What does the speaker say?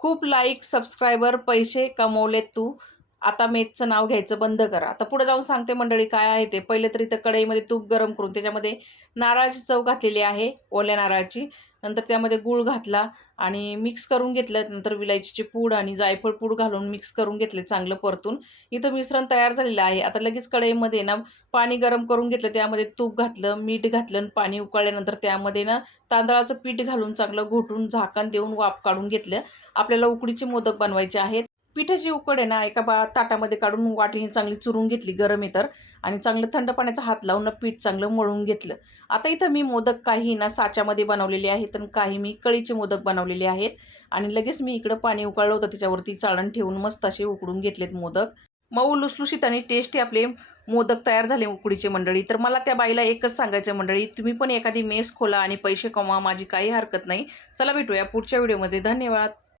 खूप like subscriber पैसे कमवलेत तू. आता मेथचं नाव घ्यायचं बंद करा. आता पुढे जाऊन सांगते मंडळी काय आहे ते. पहिले तर इथं कढईमध्ये तूप गरम करून त्याच्यामध्ये नारळाची चव घातलेली आहे, ओल्या नारळाची. नंतर त्यामध्ये गूळ घातला आणि मिक्स करून घेतलं. नंतर विलायचीची पूड आणि जायफळ पूड घालून मिक्स करून घेतले चांगलं परतून. इथं मिश्रण तयार झालेलं आहे. आता लगेच कढईमध्ये ना पाणी गरम करून घेतलं. त्यामध्ये तूप घातलं, मीठ घातलं आणि पाणी उकळल्यानंतर त्यामध्ये ना तांदळाचं पीठ घालून चांगलं घोटून झाकण देऊन वाफ काढून घेतलं. आपल्याला उकडीचे मोदक बनवायचे आहेत. पिठाची उकड आहे ना एका ताटामध्ये काढून वाटीने चांगली चुरून घेतली गरम आहे तर, आणि चांगलं थंड पाण्याचा हात लावून पीठ चांगलं मळून घेतलं. आता इथं मी मोदक काही ना साच्यामध्ये बनवलेले आहेत आणि काही मी कळीचे मोदक बनवलेले आहेत. आणि लगेच मी इकडं पाणी उकळलं होतं त्याच्यावरती चाळण ठेवून मस्त असे उकडून घेतलेत मोदक. मऊ लुसलुशीत आणि टेस्टी आपले मोदक तयार झाले उकडीचे मंडळी. तर मला त्या बाईला एकच सांगायचं मंडळी, तुम्ही पण एखादी मेस खोला आणि पैसे कमवा, माझी काही हरकत नाही. चला भेटूया पुढच्या व्हिडिओमध्ये. धन्यवाद.